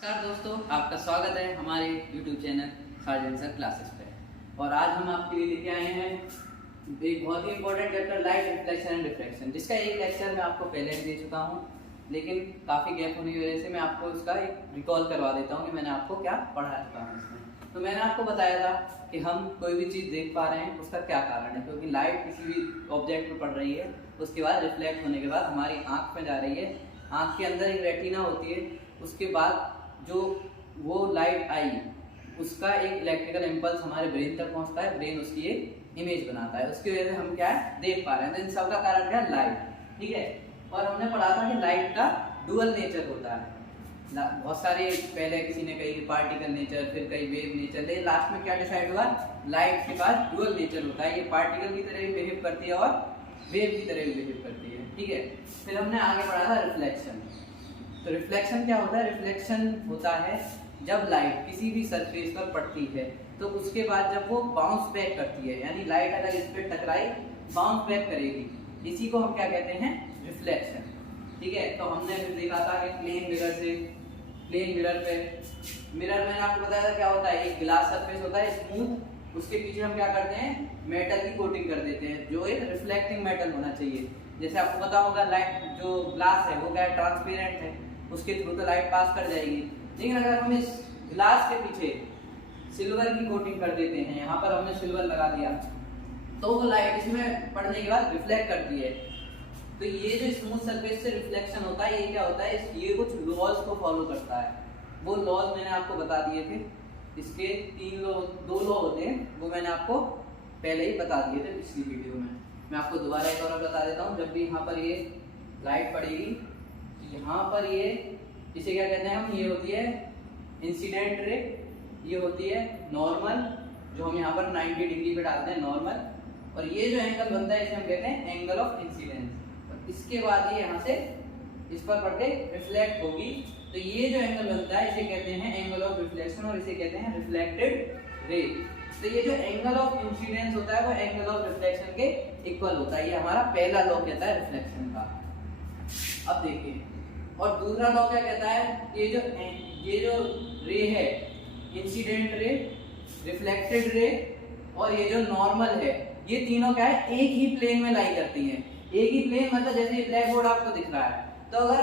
नमस्कार दोस्तों, आपका स्वागत है हमारे YouTube channel surgeon sir classes पे। और आज हम आपके लिए लेके आए हैं एक बहुत ही important chapter light reflection and refraction, जिसका एक लेक्चर मैं आपको पहले दे चुका हूँ, लेकिन काफ़ी गैप होने की वजह से मैं आपको उसका एक रिकॉल करवा देता हूँ कि मैंने आपको क्या पढ़ा चुका हूँ इसमें। तो मैंने आपको बताया था कि हम कोई भी चीज़ देख पा रहे हैं उसका क्या कारण है, क्योंकि लाइट किसी भी ऑब्जेक्ट पर पड़ रही है, उसके बाद रिफ्लेक्ट होने के बाद हमारी आँख में जा रही है, आँख के अंदर एक रेटिना होती है, उसके बाद जो वो लाइट आई उसका एक इलेक्ट्रिकल इम्पल्स हमारे ब्रेन तक पहुंचता है, ब्रेन उसकी एक इमेज बनाता है, उसकी वजह से हम क्या है देख पा रहे हैं। तो इन सब का कारण क्या है? लाइट। ठीक है। और हमने पढ़ा था कि लाइट का डुअल नेचर होता है। बहुत सारे पहले किसी ने कही पार्टिकल नेचर, फिर कही वेव नेचर, लेकिन लास्ट में क्या डिसाइड हुआ? लाइट के पास डुअल नेचर होता है, ये पार्टिकल की तरह भी बिहेव करती है और वेव की तरह भी बिहेव करती है। ठीक है। फिर हमने आगे पढ़ा था रिफ्लेक्शन। तो रिफ्लेक्शन क्या होता है? रिफ्लेक्शन होता है जब लाइट किसी भी सरफेस पर पड़ती है तो उसके बाद जब वो बाउंस बैक करती है, यानी लाइट अगर इस पे टकराई बाउंस बैक करेगी, इसी को हम क्या कहते हैं? रिफ्लेक्शन। ठीक है। तो हमने देखा था कि प्लेन मिरर से प्लेन मिरर पे मिरर मैंने आपको बताया था क्या होता है? एक ग्लास सरफेस होता है स्मूथ, उसके पीछे हम क्या करते हैं? मेटल की कोटिंग कर देते हैं, जो एक रिफ्लेक्टिंग मेटल होना चाहिए। जैसे आपको पता होगा लाइट जो ग्लास है वो क्या है? ट्रांसपेरेंट है, उसके थ्रू तो लाइट पास कर जाएगी। लेकिन अगर हम इस ग्लास के पीछे सिल्वर की कोटिंग कर देते हैं, यहाँ पर हमने सिल्वर लगा दिया, तो वो लाइट इसमें पड़ने के बाद रिफ्लेक्ट करती है। तो ये जो स्मूथ सरफेस से रिफ्लेक्शन होता है, ये क्या होता है? ये कुछ लॉज को फॉलो करता है। वो लॉज मैंने आपको बता दिए थे, इसके दो लॉ होते हैं, वो मैंने आपको पहले ही बता दिए थे पिछली वीडियो में। मैं आपको दोबारा एक और बता देता हूँ। जब भी यहाँ पर ये लाइट पड़ेगी, यहाँ पर ये इसे क्या कहते हैं हम? ये होती है इंसिडेंट रे, ये होती है नॉर्मल, जो हम यहाँ पर 90 डिग्री पे डालते हैं नॉर्मल, और ये जो एंगल बनता है इसे हम कहते हैं एंगल ऑफ इंसिडेंस। और इसके बाद ये यहाँ से इस पर पड़ के रिफ्लेक्ट होगी, तो ये जो एंगल बनता है इसे कहते हैं एंगल ऑफ रिफ्लेक्शन, और इसे कहते हैं रिफ्लेक्टेड रे। तो ये जो एंगल ऑफ इंसिडेंस होता है वो एंगल ऑफ रिफ्लेक्शन के इक्वल होता है। ये हमारा पहला लॉ कहता है रिफ्लेक्शन का। अब देखिए, और दूसरा लॉ क्या कहता है? ये जो रे है, इंसिडेंट रे, रिफ्लेक्टेड रे और ये जो नॉर्मल है, ये तीनों क्या है? एक ही प्लेन में लाई करती हैं। एक ही प्लेन मतलब जैसे ये ब्लैक बोर्ड आपको दिख रहा है, तो अगर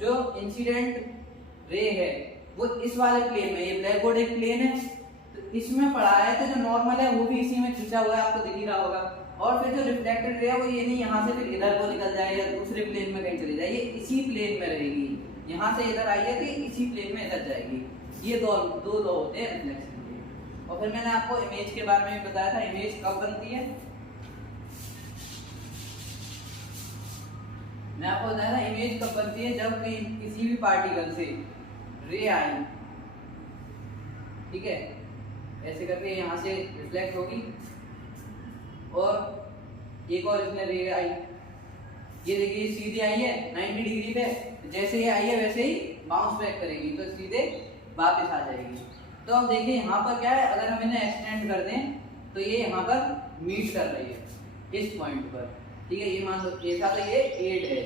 जो इंसिडेंट रे है वो इस वाले प्लेन में, ये ब्लैक बोर्ड एक प्लेन है, तो इसमें पड़ा है, तो जो नॉर्मल है वो भी इसी में खींचा हुआ है, आपको दिख ही रहा होगा। और फिर जो रिफ्लेक्टेड रे है वो ये नहीं यहाँ से फिर इधर को निकल जाए या दूसरे प्लेन में कहीं चली जाए, ये इसी प्लेन में रहेगी। यहाँ से इधर आई है तो इसी प्लेन में इधर जाएगी। ये दो लॉ होते हैं रिफ्लेक्शन के। और फिर मैंने आपको इमेज के बारे में भी बताया था। इमेज कब बनती है? मैं आपको बताया था इमेज कब बनती है? जब किसी भी पार्टिकल से रे आई, ठीक है, ऐसे करके यहाँ से रिफ्लेक्ट होगी, और एक और इसमें रे आई, ये देखिए सीधी आई है 90 डिग्री पे, जैसे ये आई है वैसे ही बाउंस बैक करेगी, तो सीधे वापस आ जाएगी। तो अब देखिए यहाँ पर क्या है? अगर हम इन्हें एक्सटेंड कर दें तो ये यहाँ पर मीट कर रही है इस पॉइंट पर। ठीक है। ये मान लो ये था, तो ये 8 है,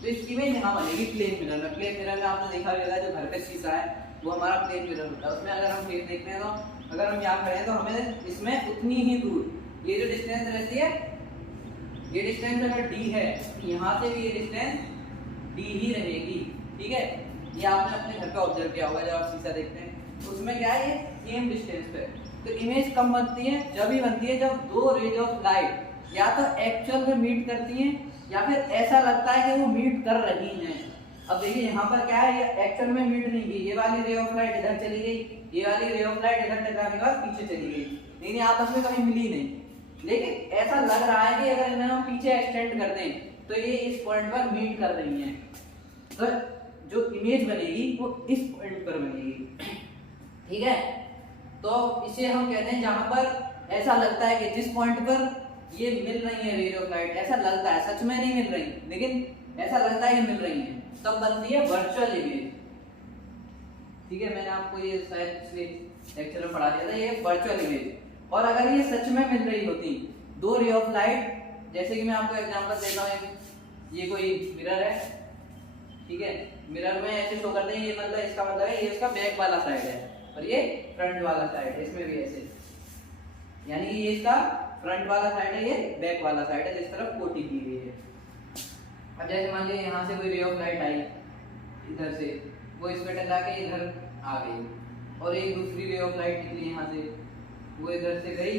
तो इसकी इमेज यहाँ बनेगी प्लेन मिरर में। प्लेन मिरर में आपने देखा होगा जो घर का शीशा है वो हमारा प्लेन मिरर होता है। उसमें अगर हम फेस देखते हैं, तो अगर हम यहाँ खड़े हैं तो हमें इसमें उतनी ही दूर, ये जो डिस्टेंस रहती है, ये डिस्टेंस अगर d है, यहाँ से भी ये डिस्टेंस d ही रहेगी। ठीक है। ये आपने अपने घर का ऑब्जर्व किया होगा, जब आप शीशा देखते हैं उसमें क्या है? ये सेम डिस्टेंस पे। तो इमेज कब बनती है? जब ही बनती है जब दो रेज ऑफ लाइट या तो एक्चुअल में मीट करती हैं, या फिर ऐसा लगता है कि वो मीट कर रही हैं। अब देखिए यहाँ पर क्या है? ये एक्चुअल में मीट नहीं की, ये वाली रे ऑफ लाइट इधर चली गई, ये वाली रे ऑफ लाइट इधर टकराने के बाद पीछे चली गई, लेकिन आपस में कभी मिली नहीं। लेकिन ऐसा लग रहा है कि अगर इन्हें हम पीछे एक्सटेंड कर दें तो ये इस पॉइंट पर मीट कर रही हैं। तो जो इमेज बनेगी वो इस पॉइंट पर बनेगी। ठीक है। तो इसे हम कहते हैं जहां पर ऐसा लगता है कि जिस पॉइंट पर ये मिल रही है रेज ऑफ लाइट, ऐसा लगता है, सच में नहीं मिल रही, लेकिन ऐसा लगता है कि मिल रही है, तब बनती है वर्चुअल इमेज। ठीक है। मैंने आपको ये शायद पिछले लेक्चर में पढ़ा दिया था, ये वर्चुअल इमेज। और अगर ये सच में मिल रही होती दो रे ऑफ लाइट, जैसे कि मैं आपको एग्जांपल देता हूँ, ये कोई मिरर है, ठीक है, मिरर में ऐसे शो करते हैं, ये मतलब इसका मतलब है ये उसका बैक वाला साइड है और ये फ्रंट वाला साइड है, इसमें भी ऐसे, यानी कि ये इसका फ्रंट वाला साइड है, ये बैक वाला साइड है जिस तरफ कोटी की गई है। अब जैसे मान लीजिए यहाँ से कोई रे ऑफ लाइट आई इधर से, वो इस पे टकरा के इधर आ गई, और एक दूसरी रे ऑफ लाइट निकली यहाँ से, वो इधर से गई,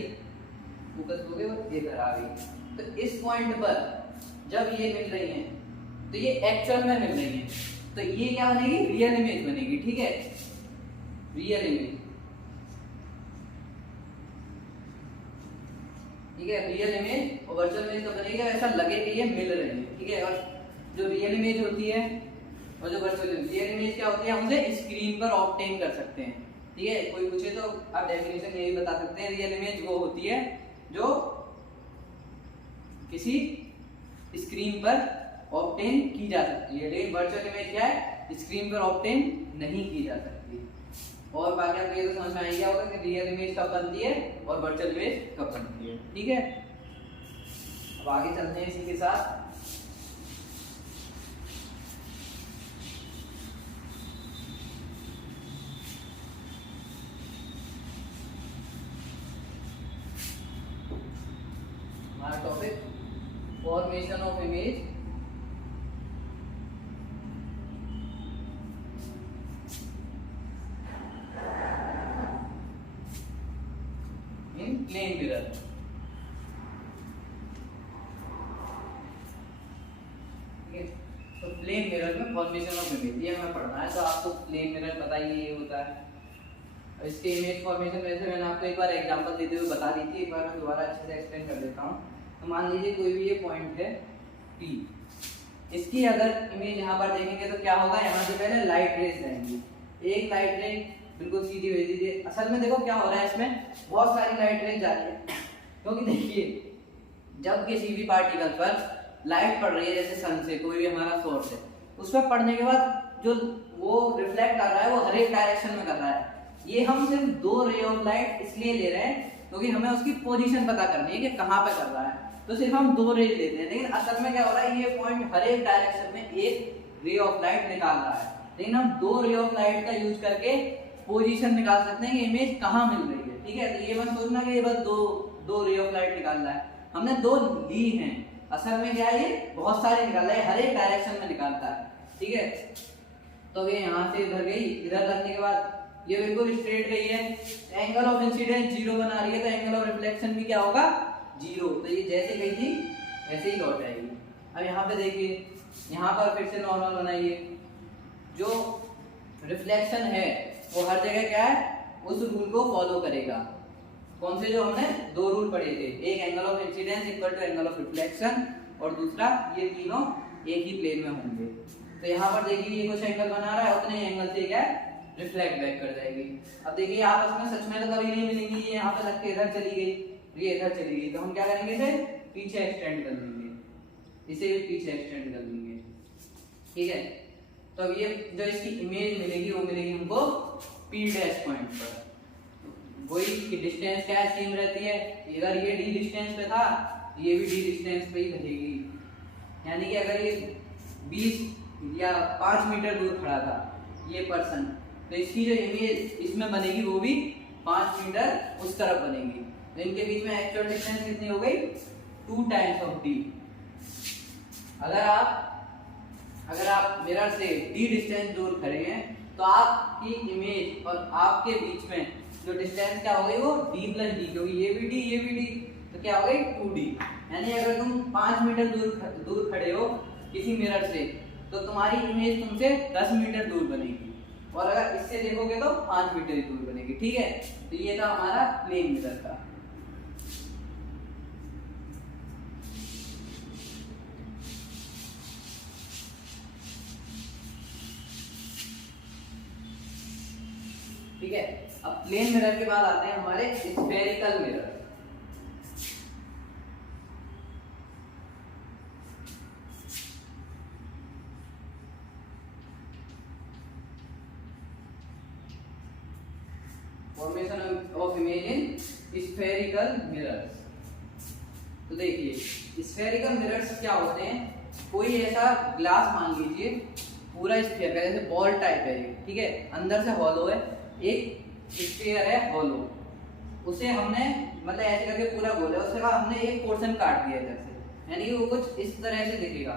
फोकस हो गई और इधर आ गई। तो इस पॉइंट पर जब ये मिल रही हैं तो ये एक्चुअल में मिल रही हैं, तो ये क्या बनेगी, रियल इमेज बनेगी। ठीक है, रियल इमेज, ठीक है, रियल इमेज और वर्चुअल इमेज कब बनेगा, ऐसा लगे कि ये मिल रही है। ठीक है, और जो रियल इमेज होती है और जो वर्चुअल इमेज, रियल इमेज क्या होती है, हम उसे स्क्रीन पर ऑब्टेन कर सकते हैं। ठीक है, कोई पूछे तो आप डेफिनेशन यही बता सकते हैं, रियल इमेज वो होती है जो किसी स्क्रीन पर ऑब्टेन की जा सकती है, लेकिन वर्चुअल इमेज क्या है, स्क्रीन पर ऑब्टेन नहीं की जा सकती। और बाकी आपको ये तो समझ में आ गया होगा कि रियल इमेज कब बनती है और वर्चुअल इमेज कब बनती है। ठीक है, अब आगे चलते हैं इसी के साथ। हमारा topic formation of image in plane mirror. तो प्लेन मिरर में फॉर्मेशन ऑफ इमेज ये हमें पढ़ना है, तो आपको प्लेन मिरर पता ही ये होता है। इसके इमेज फॉर्मेशन वैसे मैंने आपको एक बार एग्जांपल देते हुए बता दी थी, एक बार मैं दोबारा अच्छे से एक्सप्लेन कर देता हूँ। तो मान लीजिए कोई भी ये पॉइंट है P, इसकी अगर इमेज यहाँ पर देखेंगे तो क्या होगा, यहाँ से पहले लाइट रेज जाएंगी, एक लाइट रेज बिल्कुल सीधी भेज दीजिए। असल में देखो क्या हो रहा है, इसमें बहुत सारी लाइट रेज जा रही है, क्योंकि देखिए जब किसी भी पार्टिकल पर लाइट पड़ रही है, जैसे सन से कोई भी हमारा सोर्स है, उस पर पड़ने के बाद जो वो रिफ्लेक्ट कर रहा है वो हर एक डायरेक्शन में कर रहा है। ये हम सिर्फ दो रे ऑफ लाइट इसलिए ले रहे हैं क्योंकि हमें उसकी पोजीशन पता करनी है कि कहाँ पे कर रहा है, तो सिर्फ हम दो रे लेते हैं। लेकिन असल में क्या हो रहा है, ये पॉइंट हर एक डायरेक्शन में एक रे ऑफ लाइट निकाल रहा है, लेकिन हम दो रे ऑफ लाइट का यूज करके पोजीशन निकाल सकते हैं कि इमेज कहाँ मिल रही है। ठीक है, तो ये मत सोचना कि ये बस दो रे ऑफ लाइट निकाल रहा है, हमने दो ली हैं, असल में क्या है ये बहुत सारे निकाल रहा है, हर एक डायरेक्शन में निकालता है। ठीक है, तो ये यहाँ से इधर गई, इधर लगने के बाद ये बिल्कुल स्ट्रेट गई है, एंगल ऑफ इंसिडेंस 0 बना रही है, तो एंगल ऑफ रिफ्लेक्शन भी क्या होगा, 0। तो ये जैसे गई थी वैसे ही लौट आएगी। अब यहाँ पे देखिए, यहाँ पर फिर से नॉर्मल बनाइए, जो रिफ्लेक्शन है वो हर जगह क्या है, उस रूल को फॉलो करेगा। कौन से, जो हमने दो रूल पढ़े थे, एक angle of incidence equal to angle of reflection, और दूसरा ये तीनों एक ही प्लेन में होंगे। तो यहाँ पर देखिए ये कुछ एंगल बना रहा है, उतने एंगल से क्या है, रिफ्लेक्ट बैक कर जाएगी। अब देखिए आपस में सच में तो कभी नहीं मिलेंगी, ये यहाँ पे लग के इधर चली गई, ये इधर चली गई, तो हम क्या करेंगे, इसे पीछे एक्सटेंड कर देंगे, इसे पीछे एक्सटेंड कर देंगे। ठीक है, तो अब ये जो इसकी इमेज मिलेगी वो मिलेगी हमको P डैश पॉइंट पर। वही डिस्टेंस क्या सेम रहती है, अगर ये d डिस्टेंस पे था ये भी d डिस्टेंस पे ही रहेगी, यानी कि अगर ये 20 या 5 मीटर दूर खड़ा था ये पर्सन, तो इसकी जो इमेज इसमें बनेगी वो भी 5 मीटर उस तरफ बनेगी, तो इनके बीच में एक्चुअल डिस्टेंस कितनी हो गई, 2 टाइम्स ऑफ d। अगर आप मिरर से d डिस्टेंस दूर खड़े हैं तो आपकी इमेज और आपके बीच में जो डिस्टेंस क्या हो गई, वो d प्लस d, क्योंकि ये भी d, तो क्या हो गई 2d। यानी अगर तुम 5 मीटर दूर खड़े हो किसी मिरर से, तो तुम्हारी इमेज तुमसे 10 मीटर दूर बनेगी, और अगर इससे देखोगे तो 5 मीटर दूर बनेगी। ठीक है, तो ये था हमारा प्लेन मिरर का। ठीक है, अब प्लेन मिरर के बाद आते हैं हमारे spherical mirror. Formation of image in spherical mirrors. तो देखिए स्फेरिकल मिरर्स क्या होते हैं, कोई ऐसा ग्लास मान लीजिए पूरा स्फीयर का, जैसे बॉल टाइप है ये, ठीक है, अंदर से हॉलो है, एक स्फीयर है हॉलो, उसे हमने मतलब ऐसे करके पूरा गोल है, उसके बाद हमने एक पोर्शन काट दिया इधर से, यानी कि वो कुछ इस तरह से दिखेगा।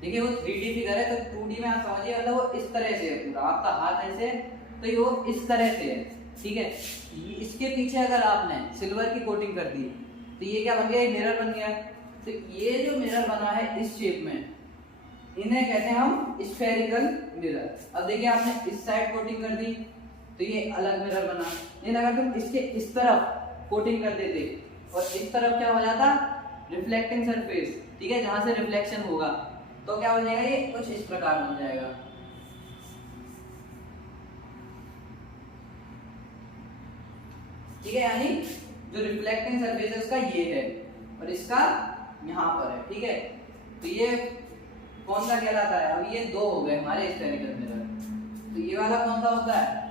देखिए वो 3D फिगर है, तो 2D में आप समझिए मतलब वो इस तरह से है पूरा, आपका हाथ ऐसे, तो ये वो इस तरह से है, ठीक है। इसके पीछे अगर आपने सिल्वर की कोटिंग कर दी तो ये क्या बन गया, ये मिरर बन गया। तो ये जो मिरर बना है इस शेप में, इन्हें कहते हैं हम स्फेरिकल मिरर। अब देखिए आपने इस साइड कोटिंग कर दी तो ये अलग मिरर बना, लेकिन अगर तुम इसके इस तरफ कोटिंग कर देते और इस तरफ क्या हो जाता, रिफ्लेक्टिंग सरफेस, ठीक है, जहां से रिफ्लेक्शन होगा, तो क्या हो जाएगा, ये कुछ इस प्रकार बन जाएगा। ठीक है, यानी जो रिफ्लेक्टिंग सरफेस है उसका ये है और इसका यहाँ पर है, ठीक है। तो ये कौन सा कहलाता है, अब ये दो हो गए हमारे स्फेरिकल मिरर। तो ये वाला कौन सा होता है,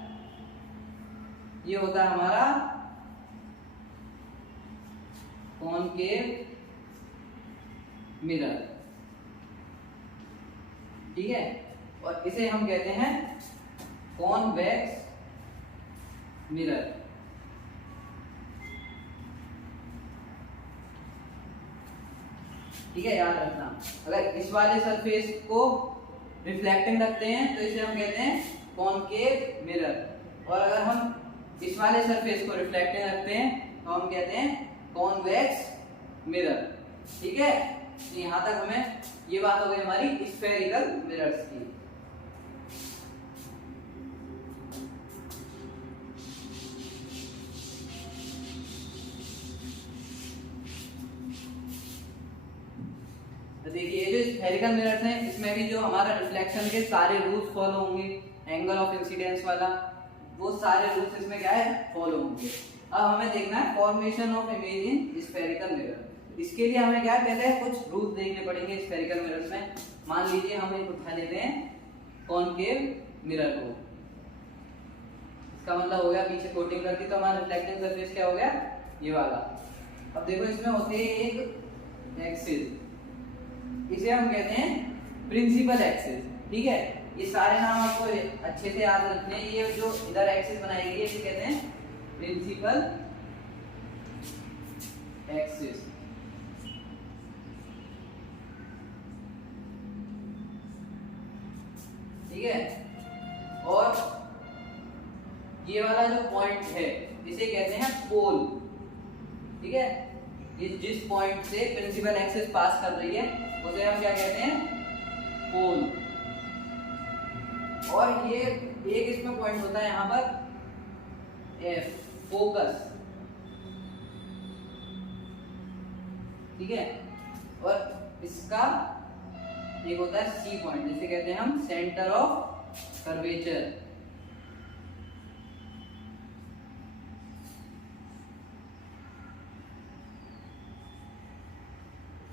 ये होता है हमारा कॉनकेव मिरर, ठीक है, और इसे हम कहते हैं कॉन्वेक्स मिरर। ठीक है, याद रखना, अगर इस वाले सरफेस को रिफ्लेक्टिंग रखते हैं तो इसे हम कहते हैं कॉनकेव मिरर, और अगर हम इस वाले सरफेस को रिफ्लेक्टिंग रखते हैं तो हम कहते हैं कॉन्वेक्स मिरर। ठीक है, तो यहाँ तक हमें ये बात हो गई हमारी स्फेरिकल मिरर्स की। तो देखिए ये जो स्फेरिकल मिरर्स हैं इसमें भी जो हमारा रिफ्लेक्शन के सारे रूल्स फॉलो होंगे, एंगल ऑफ इंसिडेंस वाला, वो सारे रूल्स इसमें क्या है, फॉलो होंगे। अब हमें देखना है formation of image in spherical mirror. इसके लिए हमें क्या है, पहले कुछ रूल्स देखने पड़ेंगे स्फेरिकल मिरर्स में। मान लीजिए हम एक उठा लेते हैं कॉनकेव मिरर को, इसका मतलब हो गया पीछे कोटिंग करती तो हमारा रिफ्लेक्टिंग सरफेस क्या हो गया, ये वाला। अब देखो इसमें होती है एक एक्सिस, इसे हम कहते हैं प्रिंसिपल एक्सिस। ठीक है, ये सारे नाम आपको अच्छे से याद रखने हैं। ये जो इधर एक्सिस बनाई गई है इसे कहते हैं प्रिंसिपल एक्सिस। ठीक है, और ये वाला जो पॉइंट है इसे कहते हैं पोल। ठीक है, ये जिस पॉइंट से प्रिंसिपल एक्सिस पास कर रही है उसे हम क्या कहते हैं, पोल। और ये एक इसमें पॉइंट होता है यहाँ पर एफ, फोकस। ठीक है, और इसका एक होता है सी पॉइंट, जिसे कहते हैं हम सेंटर ऑफ कर्वेचर।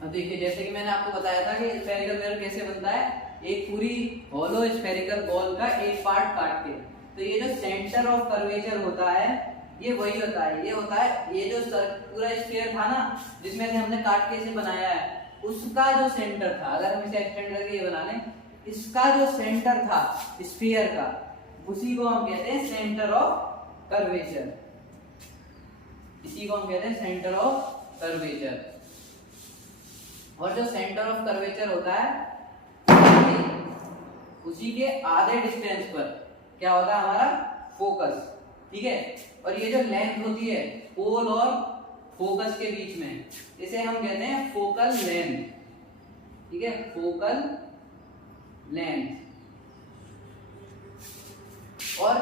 अब देखिए जैसे कि मैंने आपको बताया था कि स्फेरिकल मिरर कैसे बनता है, एक पूरी हॉलो स्फेरिकल बॉल का एक पार्ट काट के, तो ये जो सेंटर ऑफ कर्वेचर होता है ये वही होता है, ये होता है ये जो पूरा स्फीयर था ना जिसमें से हमने काट के इसे बनाया है, उसका जो सेंटर था, अगर हम इसे एक्सटेंड करके ये बना लें, इसका जो सेंटर था स्फीयर का, उसी को हम कहते हैं सेंटर ऑफ कर्वेचर। इसी को हम कहते हैं सेंटर ऑफ कर्वेचर। और जो सेंटर ऑफ कर्वेचर होता है उसी के आधे डिस्टेंस पर क्या होता है हमारा, फोकस। ठीक है, और ये जो लेंथ होती है पोल और फोकस के बीच में, इसे हम कहते हैं फोकल लेंथ। ठीक है, फोकल लेंथ। और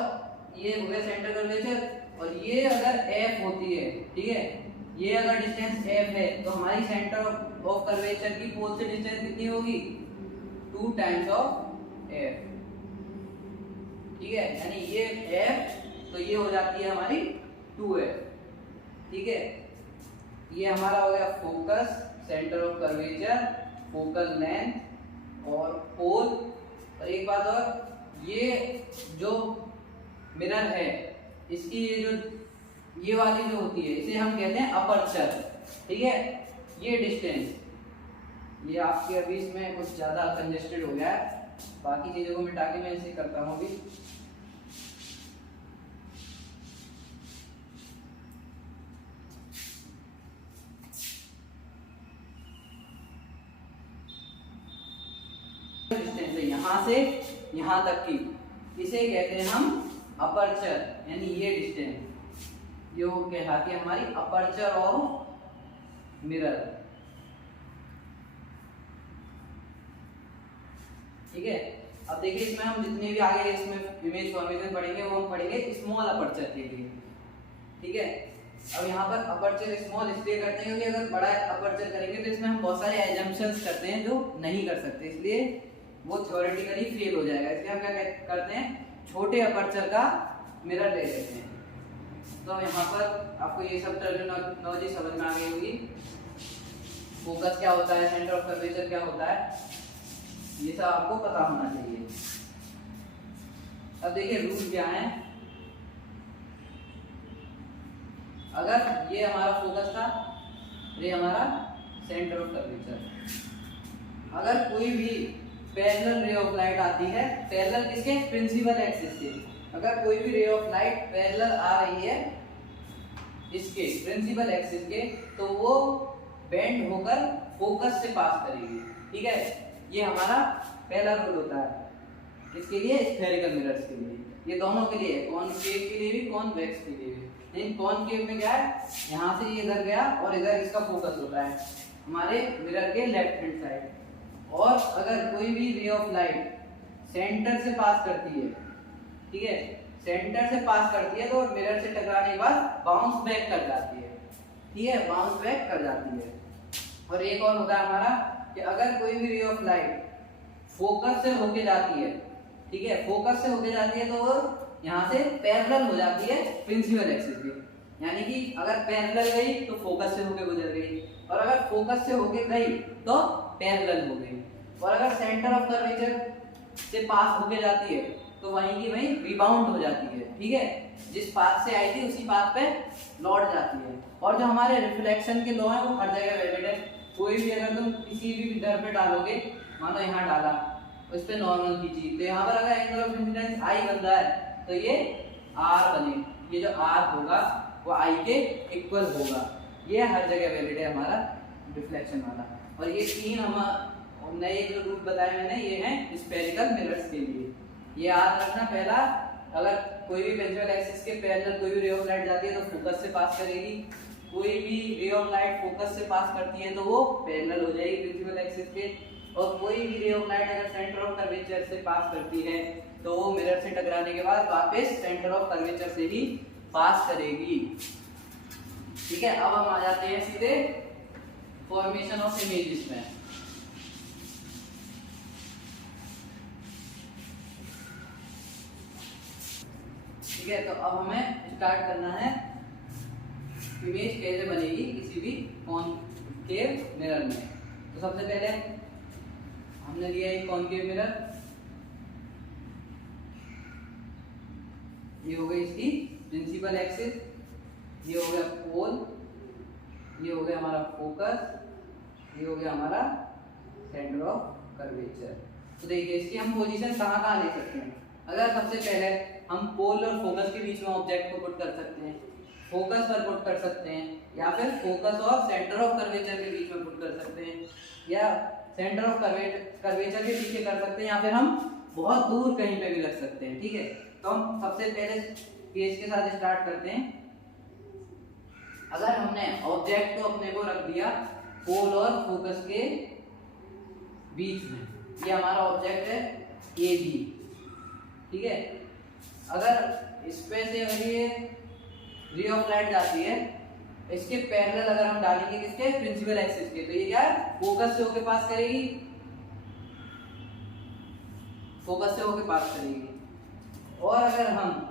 ये हो गया सेंटर कर्वेचर, और ये अगर एफ होती है, ठीक है, ये अगर डिस्टेंस एफ है तो हमारी सेंटर ऑफ कर्वेचर की पोल से डिस्टेंस कितनी होगी, 2 टाइम्स ऑफ एफ। ठीक है, यानी ये एफ तो ये हो जाती है हमारी 2f। ठीक है, ये हमारा हो गया focus, centre of curvature, focal length और पोल। और एक बात और, ये जो मिरर है इसकी ये वाली जो होती है इसे हम कहते हैं अपर्चर। ठीक है, ये डिस्टेंस, ये आपके अभी इसमें कुछ ज्यादा कंजेस्टेड हो गया है बाकी चीजों को मिटा के मैं इसे करता हूँ अभी। डिस्टेंस है यहाँ से यहाँ तक की, इसे कहते हैं हम अपर्चर, यानी ये डिस्टेंस जो कहलाती है हमारी अपर्चर ऑफ मिरर। ठीक है, अब देखिए इसमें हम जितने भी आगे इसमें इमेज फॉर्मेशन पढ़ेंगे वो हम पढ़ेंगे स्मॉल अपर्चर के लिए। ठीक है, अब यहाँ पर अपर्चर स्मॉल इसलिए करते हैं क्योंकि अगर बड़ा अपर्चर करेंगे तो इसमें हम बहुत सारे एजम्पशंस करते हैं जो नहीं कर सकते, इसलिए वो थ्योरेटिकली फेल हो जाएगा। इसलिए हम क्या करते हैं, छोटे अपर्चर का मिरर ले लेते हैं। तो यहाँ पर आपको ये सब टर्मिनोलॉजी समझ में आ गई होगी। फोकस क्या होता है, सेंटर ऑफ कर्वेचर क्या होता है, ये सब आपको पता होना चाहिए। अब देखिए रूल क्या है। अगर ये हमारा फोकस था, ये हमारा सेंटर ऑफ कर्वेचर, अगर कोई भी पैरेलल रे ऑफ लाइट आती है, पैरेलल किसके, प्रिंसिपल एक्सिस के, अगर कोई भी रे ऑफ लाइट पैरेलल आ रही है इसके प्रिंसिपल एक्सिस के, तो वो बेंड होकर फोकस से पास करेगी। ठीक है, ये हमारा पहला रूल होता है। इसके लिए स्फेरिकल मिरर्स के लिए, ये दोनों के लिए, कॉनकेव के लिए भी कॉन्वेक्स के लिए भी। लेकिन कॉनकेव में क्या है, यहाँ से ये इधर गया और इधर इसका फोकस होता है हमारे मिरर के लेफ्ट हैंड साइड। और अगर कोई भी रे ऑफ लाइट सेंटर से पास करती है, ठीक है, सेंटर से पास करती है तो मिरर से टकराने के बाद बाउंस बैक कर जाती है। ठीक है, बाउंस बैक कर जाती है। और एक और होता है हमारा कि अगर कोई भी रे ऑफ लाइट फोकस से होके जाती है, ठीक है, फोकस से होके जाती है तो वो यहाँ से पैरेलल हो जाती है प्रिंसिपल एक्सिस के, यानी कि अगर पैरेलल गई तो फोकस से होके गुजर गई, और अगर फोकस से होके गई तो पैरेलल हो गई। और अगर सेंटर ऑफ कर्वेचर से पास होके जाती है तो वहीं की वहीं रिबाउंड हो जाती है। ठीक है, जिस पाथ से आई थी उसी पाथ पे लौट जाती है। और जो हमारे रिफ्लेक्शन के लॉ है वो हर जगह वैलिड है। कोई भी अगर तुम किसी भी इधर पे डालोगे, मानो यहाँ डाला, उस पे नॉर्मल खींची, तो यहाँ पर अगर एंगल ऑफ इंसिडेंस आई बन रहा है तो ये आर बने, ये जो आर होगा वो आई के इक्वल होगा। ये हर जगह वैलिड है हमारा रिफ्लेक्शन वाला। और ये तीन हम नए जो रूल बताए मैंने, ये हैं स्फेरिकल मिरर्स के लिए। ये याद रखना, पहला, अगर कोई भी प्रिंसिपल एक्सिस के पैरेलल कोई भी रे ऑफ लाइट जाती है तो फोकस से पास करेगी, कोई भी रे ऑफ लाइट फोकस से पास करती है तो वो पैरेलल हो जाएगी प्रिंसिपल एक्सिस के, और कोई भी रे ऑफ लाइट अगर सेंटर ऑफ कर्वेचर से पास करती है तो वो मिरर से टकराने के बाद वापस सेंटर ऑफ कर्वेचर से ही पास करेगी। ठीक है, अब हम आ जाते हैं सीधे फॉर्मेशन ऑफ इमेजेस में। ठीक है, तो अब हमें स्टार्ट करना है इमेज कैसे बनेगी किसी भी कॉनकेव मिरर में। तो सबसे पहले हमने लिया एक कॉनकेव मिरर, ये हो गई इसकी प्रिंसिपल एक्सिस, ये हो गया पोल, ये हो गया हमारा फोकस, ये हो गया हमारा सेंटर ऑफ कर्वेचर। तो देखिए इसकी हम पोजीशन कहाँ ले सकते हैं। अगर सबसे पहले हम पोल और फोकस के बीच में ऑब्जेक्ट को पुट कर सकते हैं, फोकस पर पुट कर सकते हैं, या फिर फोकस और सेंटर ऑफ कर्वेचर के बीच में पुट कर सकते हैं, या सेंटर ऑफ कर्वेचर के पीछे कर सकते हैं, या फिर हम बहुत दूर कहीं पे भी रख सकते हैं। ठीक है, तो हम सबसे पहले केस के साथ स्टार्ट करते हैं। अगर हमने ऑब्जेक्ट को अपने को रख दिया पोल और फोकस के बीच में, ये हमारा ऑब्जेक्ट है ए बी। ठीक है, अगर इस पे से ये रे ऑफ लाइट जाती है, इसके पैरेलल अगर हम डालेंगे किसके, प्रिंसिपल एक्सिस के, तो ये क्या है, फोकस से होके पास करेगी, फोकस से होके पास करेगी। और अगर हम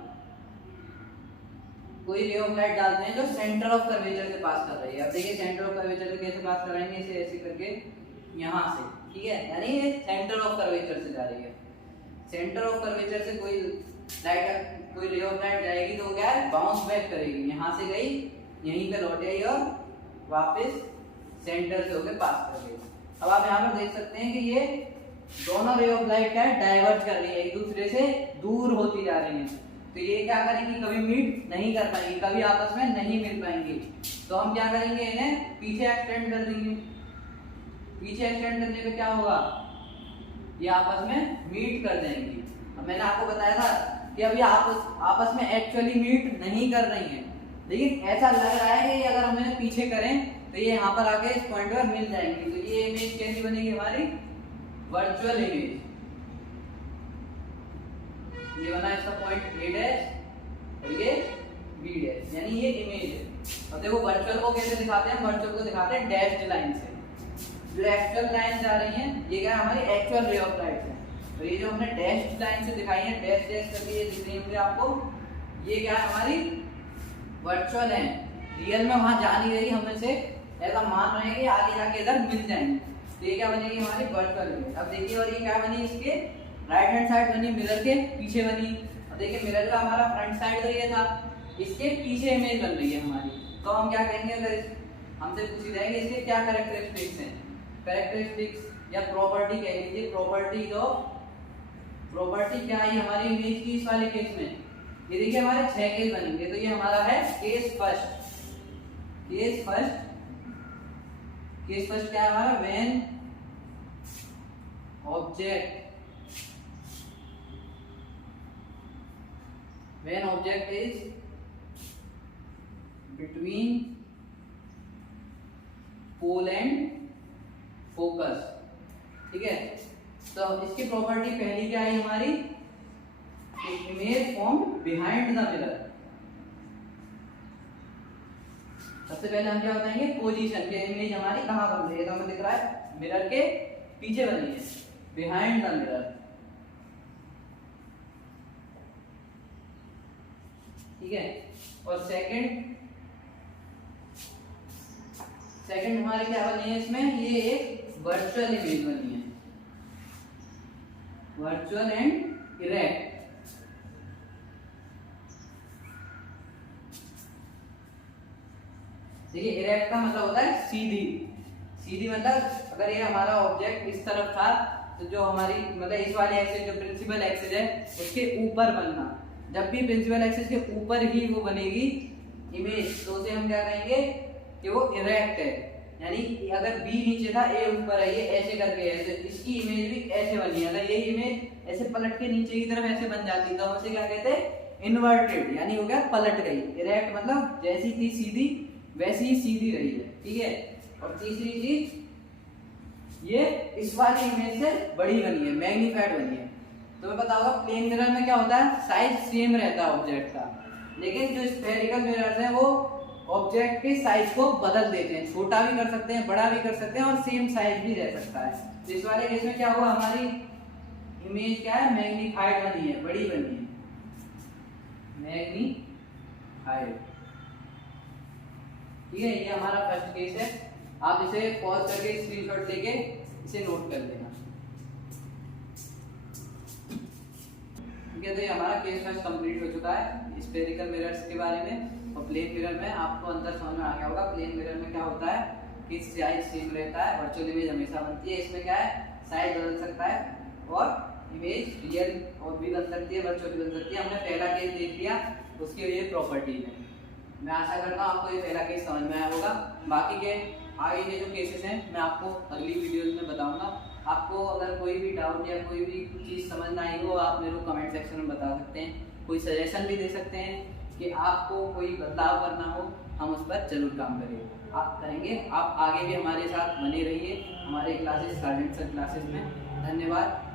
कोई रे ऑफ लाइट डालते हैं जो सेंटर ऑफ कर्वेचर से पास कर रही है, अब देखिए सेंटर ऑफ कर्वेचर से कैसे पास कराएंगे, इसे ऐसे करके यहाँ से, ठीक है, यानी ये सेंटर ऑफ कर्वेचर से जा रही है। सेंटर ऑफ कर्वेचर से कोई लाइट, कोई रे ऑफ लाइट जाएगी तो क्या है, बाउंस बैक करेगी, यहाँ से गई यहीं पे लौट आई और वापस सेंटर से होकर पास कर गई। अब आप यहाँ पर देख सकते हैं कि ये दोनों रे ऑफ लाइट क्या है, डाइवर्ज कर रही है, एक दूसरे से दूर होती जा रही है। तो ये क्या करेंगी, कभी मीट नहीं कर पाएंगी, कभी आपस में नहीं मिल पाएंगी। तो हम क्या करेंगे, इन्हें पीछे एक्सटेंड कर देंगे। पीछे एक्सटेंड करने पे क्या होगा, ये आपस में मीट कर देंगी। अब मैंने आपको बताया था कि अभी आपस में एक्चुअली मीट नहीं कर रही हैं, लेकिन ऐसा लग रहा है कि अगर हम इन्हें पीछे करें तो ये यहाँ पर आके इस पॉइंट पर मिल जाएंगी। तो ये इमेज कैसी बनेगी हमारी, वर्चुअल इमेज। ये बना इसका पॉइंट A डैश और ये B डैश, यानी ये इमेज है। अब देखो वर्चुअल को कैसे दिखाते हैं, वर्चुअल को दिखाते हैं डैश्ड लाइन से। जो एक्चुअल लाइन जा रही हैं ये क्या है, हमारी एक्चुअल रे ऑफ लाइट है। तो ये जो हमने डैश्ड लाइन से दिखाई है, डैश डैश करके ये दिख रही होंगी आपको, ये क्या है, हमारी वर्चुअल है। रियल में वहां जा नहीं रही, हम इसे ऐसा मान रहे हैं कि आगे जाके इधर मिल जाएंगे। तो ये क्या बनेगी, हमारी वर्चुअल इमेज। अब देखिए, और ये क्या बनी, इसके राइट हैंड साइड बनी, मिरर के पीछे बनी। अब देखिए मिरर का हमारा फ्रंट साइड तो ये था, इसके पीछे इमेज बन रही है हमारी। तो हम क्या कहेंगे, अगर हमसे पूछी जाएगी इसके क्या कैरेक्टरिस्टिक्स हैं, कैरेक्टरिस्टिक्स या प्रॉपर्टी कह लीजिए, प्रॉपर्टी क्या है हमारी इमेज की इस वाले केस में। ये देखिए हमारे 6 केस बनेंगे। तो ये हमारा है केस फर्स्ट। केस फर्स्ट क्या है हमारा, when object is between pole and focus. ठीक है, तो इसकी प्रॉपर्टी पहली क्या है हमारी, image formed behind the mirror. सबसे पहले हम क्या बताएंगे, पोजीशन के इमेज हमारी कहां बन रही है। तो हमें दिख रहा है मिरर के पीछे बनी है, बिहाइंड द मिरर। ठीक है, और सेकंड हमारी क्या बनी है इसमें, ये एक वर्चुअल इमेज बनी है, वर्चुअल एंड इरेक्ट। देखिए इरेक्ट का मतलब होता है सीधी मतलब अगर ये हमारा ऑब्जेक्ट इस तरफ था तो जो हमारी मतलब इस वाली एक्सिस जो प्रिंसिपल एक्सिस है उसके ऊपर बनना। जब भी प्रिंसिपल एक्सिस के ऊपर ही वो बनेगी इमेज तो उसे हम क्या कहेंगे कि वो इरेक्ट है। यानी अगर बी नीचे था ए ऊपर है, ये ऐसे करके है तो इसकी इमेज भी ऐसे बनी है। अगर ये इमेज ऐसे पलट के नीचे की तरफ ऐसे बन जाती तो हम उसे क्या कहते हैं, इन्वर्टेड, यानी हो गया पलट गई। इरेक्ट मतलब जैसी थी सीधी वैसी ही सीधी रही है। ठीक है, और तीसरी चीज ये इस वाली इमेज से बड़ी बनी है, मैग्नीफाइड बनी है। तुम्हें पता होगा प्लेन मिरर में क्या होता है, साइज सेम रहता है ऑब्जेक्ट का, लेकिन जो स्फेरिकल मिरर्स हैं वो ऑब्जेक्ट के साइज को बदल देते हैं, छोटा भी कर सकते हैं, बड़ा भी कर सकते हैं और सेम साइज भी रह सकता है। तो इस वाले केस में क्या हुआ, हमारी इमेज क्या है, मैग्नीफाइड बनी है, बड़ी बनी है, मैग्नीफाइड। ठीक है, ये हमारा फर्स्ट केस है। आप इसे पॉज करके स्क्रीनशॉट लेके इसे नोट कर लेना। ठीक है, तो ये हमारा केस फर्स्ट कंप्लीट हो चुका है स्फेरिकल मिरर्स के बारे में। और प्लेन मिरर में आपको अंदर समझ में आ गया होगा, प्लेन मिरर में क्या होता है कि साइज सेम रहता है, वर्चुअल इमेज हमेशा बनती है। इसमें क्या है, साइज बदल सकता है और इमेज रियल और भी बन सकती है, वर्चुअल भी बन सकती है। हमने पहला केस देख लिया, उसकी ये प्रॉपर्टी है। मैं आशा करता हूँ आपको ये पहला केस समझ में आया होगा। बाकी के आगे के जो केसेस हैं मैं आपको अगली वीडियोज में बताऊंगा। आपको अगर कोई भी डाउट या कोई भी चीज़ समझ ना आई हो, आप मेरे को कमेंट सेक्शन में बता सकते हैं, कोई सजेशन भी दे सकते हैं कि आपको कोई बदलाव करना हो, हम उस पर जरूर काम करेंगे, आप करेंगे। आप आगे भी हमारे साथ बने रहिए हमारे क्लासेस, सार्जेंट सर क्लासेस में। धन्यवाद।